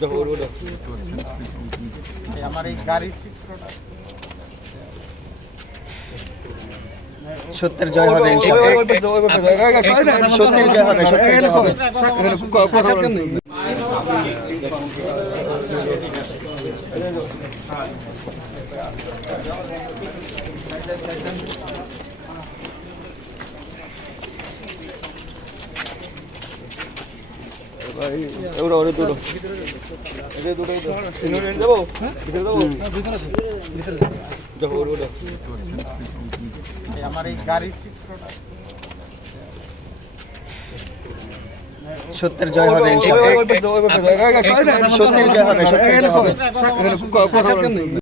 যাব ওর ওটা আমার এই গাড়ির চিত্রটা। সত্যের জয় হবে সত্যের জয় হবে সত্যের জয় হবে ওরে দুটো এটা দুটোই তো দেবো ভিতরে দেবো যাব ওর ওটা আমার এই গাড়ির চিত্রটা সত্যের জয় হবে। সত্যের জয় হবে সত্যের জয় হবে।